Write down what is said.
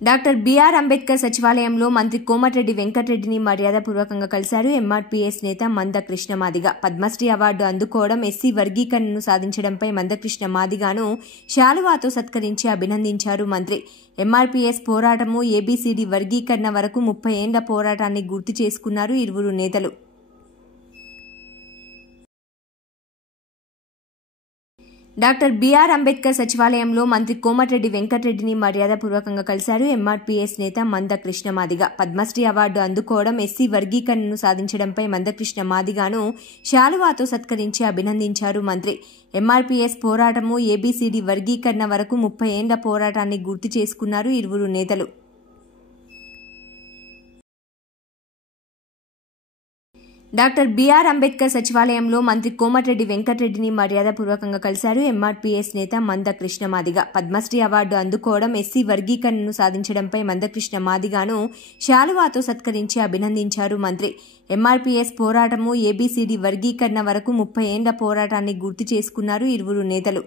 Doctor BR Ambedkar సచివాలయంలో మంత్రి కోమటిరెడ్డి వెంకటరెడ్డిని మర్యాదపూర్వకంగా కలిశారు. ఎంఆర్పీఎస్ నేత మందకృష్ణ మాదిగ పద్మశ్రీ అవార్డు అందుకోవడం, ఎస్సీ వర్గీకరణను సాధించడంపై మందకృష్ణ మాదిగను శాలువాతో సత్కరించి అభినందించారు మంత్రి. ఎంఆర్పీఎస్ పోరాటము, ఏబీసీడీ వర్గీకరణ వరకు 30 ఏళ్ల పోరాటాన్ని గుర్తు చేసుకున్నారు ఇరువురు నేతలు. డాక్టర్ బిఆర్ అంబేద్కర్ సచివాలయంలో మంత్రి కోమటిరెడ్డి వెంకటరెడ్డిని మర్యాదపూర్వకంగా కలిశారు. ఎంఆర్పీఎస్ నేత మందకృష్ణ మాదిగ పద్మశ్రీ అవార్డు అందుకోవడం, ఎస్సీ వర్గీకరణను సాధించడంపై మందకృష్ణ మాదిగను శాలువాతో సత్కరించి అభినందించారు మంత్రి. ఎంఆర్పీఎస్ పోరాటము, ఏబీసీడీ వర్గీకరణ వరకు 30 ఏళ్ల పోరాటాన్ని గుర్తు చేసుకున్నారు ఇరువురు నేతలు. డాక్టర్ బిఆర్ అంబేద్కర్ సచివాలయంలో మంత్రి కోమటిరెడ్డి వెంకటరెడ్డిని మర్యాదపూర్వకంగా కలిశారు. ఎంఆర్పీఎస్ నేత మందకృష్ణ మాదిగ పద్మశ్రీ అవార్డు అందుకోవడం, ఎస్సీ వర్గీకరణను సాధించడంపై మందకృష్ణ మాదిగను శాలువాతో సత్కరించి అభినందించారు మంత్రి. ఎంఆర్పీఎస్ పోరాటము, ఏబీసీడీ వర్గీకరణ వరకు 30 ఏళ్ల పోరాటాన్ని గుర్తు చేసుకున్నారు ఇరువురు నేతలు.